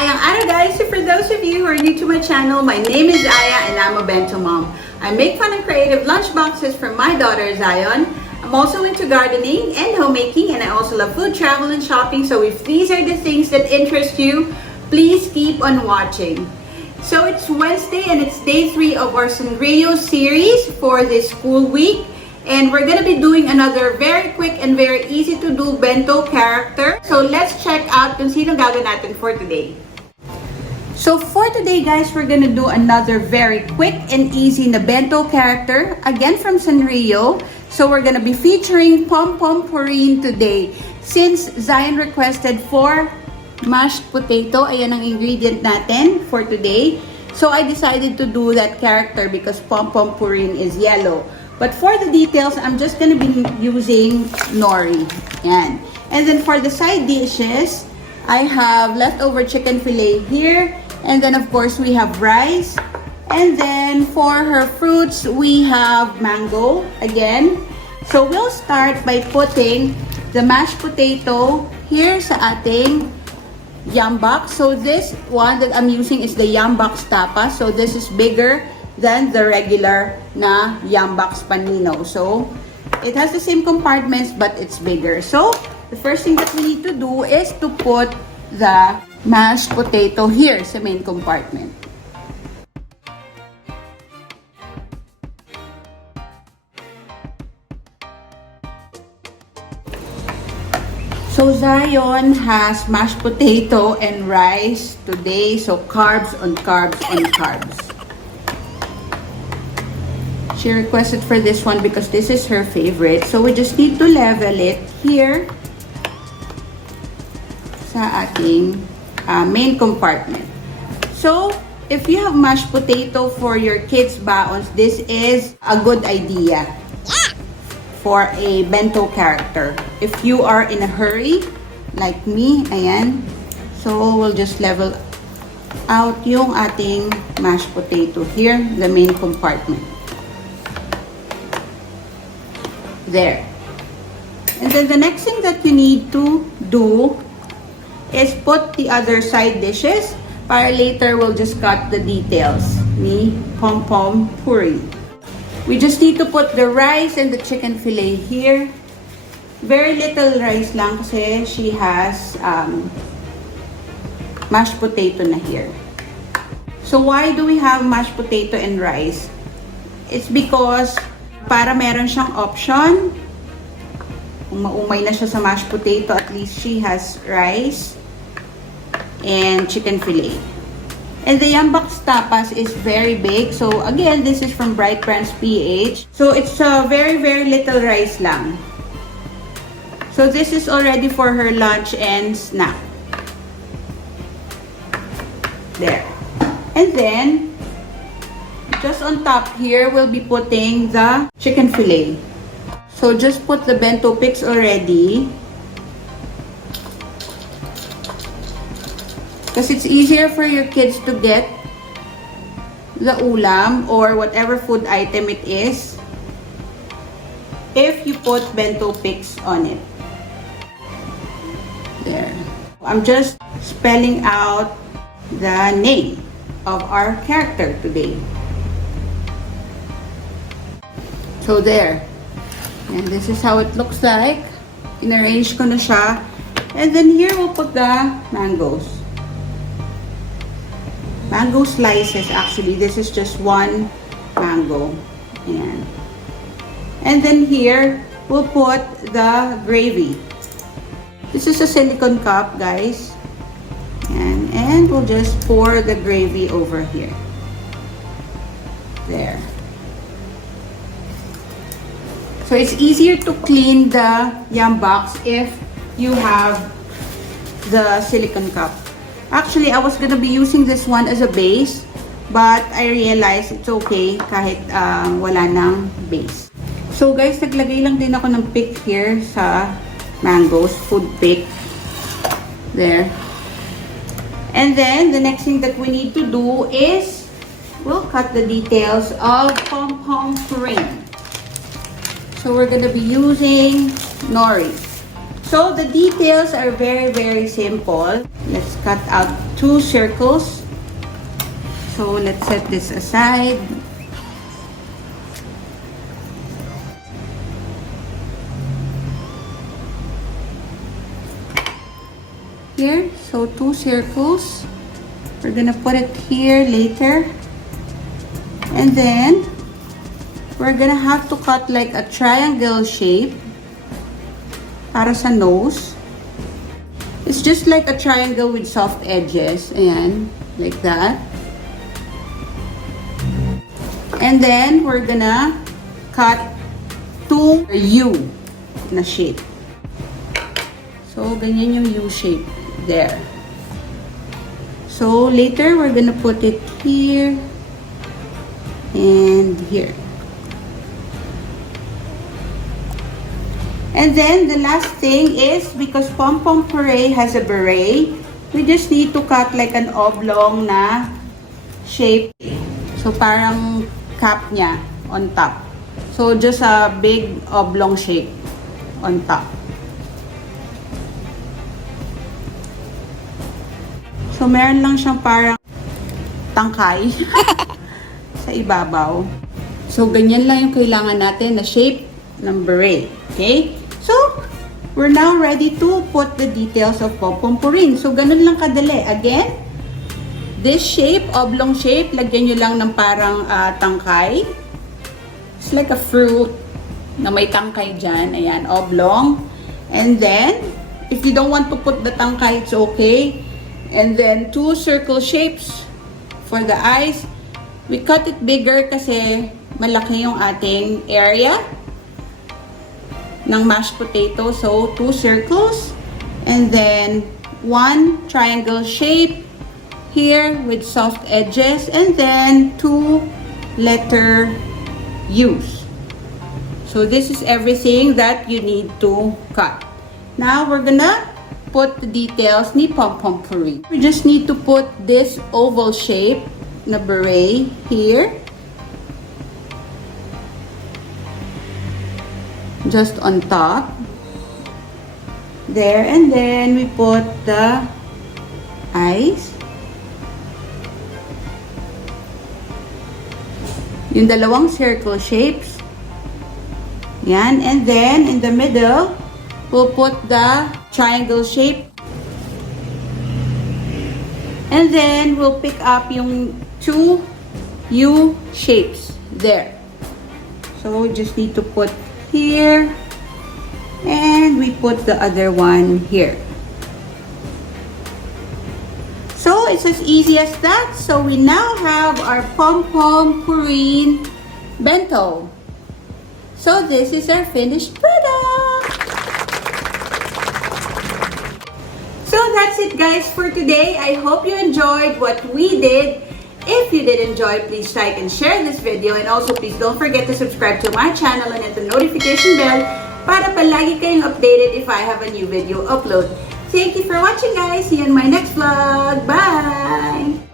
Maayang araw guys! So for those of you who are new to my channel, my name is Aya and I'm a bento mom. I make fun and creative lunchboxes for my daughter Zion. I'm also into gardening and homemaking, and I also love food, travel, and shopping. So if these are the things that interest you, please keep on watching. So it's Wednesday and it's day 3 of our Sanrio series for this school week. And we're gonna be doing another very quick and very easy to do bento character. So let's check out kung sino gagawin natin for today. So for today guys, we're gonna do another very quick and easy na bento character. Again from Sanrio. So we're gonna be featuring Pompompurin today. Since Zion requested for mashed potato, ayan ang ingredient natin for today. So I decided to do that character because Pompompurin is yellow. But for the details, I'm just gonna be using nori. Yan. And then for the side dishes, I have leftover chicken fillet here. And then of course we have rice. And then for her fruits, we have mango again. So we'll start by putting the mashed potato here sa ating yum box. So this one that I'm using is the yum box tapa. So this is bigger than the regular na yum box panino. So it has the same compartments but it's bigger. So the first thing that we need to do is to put the mashed potato here sa main compartment. So Zion has mashed potato and rice today. So carbs on carbs on carbs. She requested for this one because this is her favorite. So we just need to level it here sa ating main compartment. So if you have mashed potato for your kids' baons, this is a good idea for a bento character. If you are in a hurry, like me, ayan. So we'll just level out yung ating mashed potato here, the main compartment. There. And then the next thing that you need to do is put the other side dishes para later we'll just cut the details ni Pompompurin. We just need to put the rice and the chicken fillet here. Very little rice lang kasi she has mashed potato na here. So why do we have mashed potato and rice? It's because para meron siyang option. Kung maumay na siya sa mashed potato, at least she has rice and chicken fillet. And the yum box tapas is very big. So again, this is from Bright Brands PH. So it's very little rice lang. So this is already for her lunch and snack. There. And then just on top here, we'll be putting the chicken fillet. So just put the bento picks already. Because it's easier for your kids to get the ulam or whatever food item it is if you put bento picks on it. There. I'm just spelling out the name of our character today. So there. And this is how it looks like. In-arrange ko na siya. And then here we'll put the mangoes. Mango slices actually. This is just one mango. Ayan. And then here we'll put the gravy. This is a silicone cup, guys. And we'll just pour the gravy over here. There. So it's easier to clean the yum box if you have the silicone cup. Actually, I was gonna be using this one as a base, but I realized it's okay kahit wala nang base. So guys, naglagay lang din ako ng pick here sa mangoes, food pick. There. And then the next thing that we need to do is we'll cut the details of Pompompurin. So we're gonna be using nori. So the details are very simple. Let's cut out 2 circles. So let's set this aside. Here, so 2 circles. We're gonna put it here later. And then we're gonna have to cut like a triangle shape para sa nose. It's just like a triangle with soft edges. Ayan, like that. And then we're gonna cut 2 U na shape. So, ganyan yung U shape. There. So, later, we're gonna put it here and here. And then, the last thing is, because Pompompurin has a beret, we just need to cut like an oblong na shape. So, parang cap niya on top. So, just a big oblong shape on top. So, meron lang siyang parang tangkay sa ibabaw. So, ganyan lang yung kailangan natin na shape ng beret. Okay? So, we're now ready to put the details of Pompompurin. So, ganun lang kadali. Again, this shape, oblong shape, lagyan nyo lang ng parang tangkay. It's like a fruit na may tangkay dyan. Ayan, oblong. And then, if you don't want to put the tangkay, it's okay. And then, 2 circle shapes for the eyes. We cut it bigger kasi malaki yung ating area ng mashed potato. So, 2 circles. And then, 1 triangle shape here with soft edges. And then, 2 letter U's. So, this is everything that you need to cut. Now, we're gonna put the details ni Pompompurin. We just need to put this oval shape na beret here. Just on top. There. And then we put the eyes. Yung dalawang circle shapes. Yan. And then in the middle, we'll put the triangle shape. And then, we'll pick up yung 2 U shapes there. So, we just need to put here. And we put the other one here. So, it's as easy as that. So, we now have our Pompompurin Bento. So, this is our finished product. So that's it guys for today. I hope you enjoyed what we did. If you did enjoy, please like and share this video. And also please don't forget to subscribe to my channel and hit the notification bell para palagi kayong updated if I have a new video upload. Thank you for watching guys. See you in my next vlog. Bye!